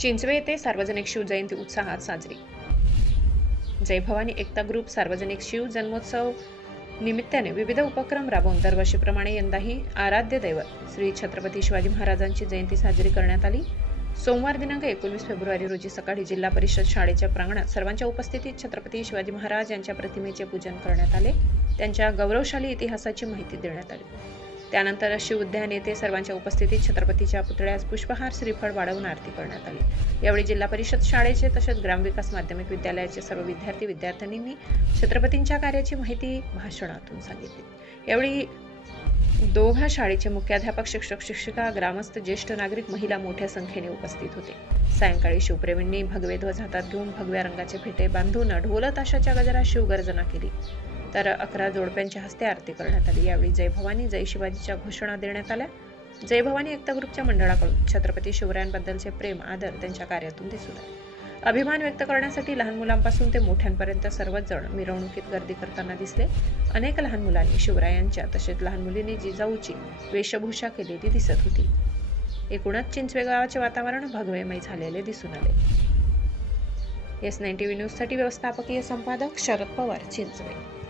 चिंचवे येथे सार्वजनिक शिवजयंती उत्साहात साजरी। जय भवानी एकता ग्रुप सार्वजनिक शिव जन्मोत्सव निमित्ताने विविध उपक्रम राबवून दरवर्षीप्रमाणे यंदाही आराध्य दैवत श्री छत्रपती शिवाजी महाराजांची जयंती साजरी करण्यात आली। सोमवार दिनांक 19 फेब्रुवारी रोजी सकाळी जिल्हा परिषद शाळेच्या प्रांगणात सर्वांच्या उपस्थितीत छत्रपती शिवाजी महाराज यांच्या प्रतिमेचे पूजन करण्यात आले। त्यांच्या गौरवशाली इतिहासाची माहिती देण्यात आली। त्यानंतर शिव उद्यान येथे सर्वांच्या उपस्थितीत छत्रपतीच्या पुतळ्यास पुष्पहार श्रीफळ वाढवून आरती करण्यात आली। यावेळी जिल्हा परिषद शाळेचे तसेच ग्रामविकास माध्यमिक विद्यालयाचे सर्व विद्यार्थी-विद्यार्थिनींनी छत्रपतींच्या कार्याची माहिती भाषणातून सांगितली। यावेळी दोघा शाळेचे मुख्याध्यापक, शिक्षक-शिक्षिका, ग्रामस्थ, ज्येष्ठ नागरिक, महिला मोठ्या संख्येने उपस्थित होते। सायंकाळी शिवप्रेमींनी भगवे ध्वज हातात घेऊन भगव्या रंगाचे फेटे बांधून ढोल ताशाच्या गजरात शिवगर्जना केली। तर 11 जोडप्यांच्या हस्ते आरती करण्यात आली। यावेळी जय भवानी जय शिवाजीच्या घोषणा देण्यात आल्या। जय भवानी एकता ग्रुपच्या मंडळाकडून छत्रपती शिवरायांबद्दलचे प्रेम, आदर त्यांच्या कार्यातून दिसून आले। अभिमान व्यक्त करण्यासाठी लहान मुलांपासून ते मोठ्यांपर्यंत सर्वच जण मिरवणुकीत गर्दी करताना दिसले। अनेक लहान मुलांनी शिवरायांच्या तसेच लहान मुलींनी जिजाऊची वेशभूषा केलेली दिसत होती। एकूणच चिंचवे गावाचे वातावरण भगवेमय झालेले दिसून आले। S9 TV न्यूजसाठी व्यवस्थापकीय संपादक शरद पवार, चिंचवे।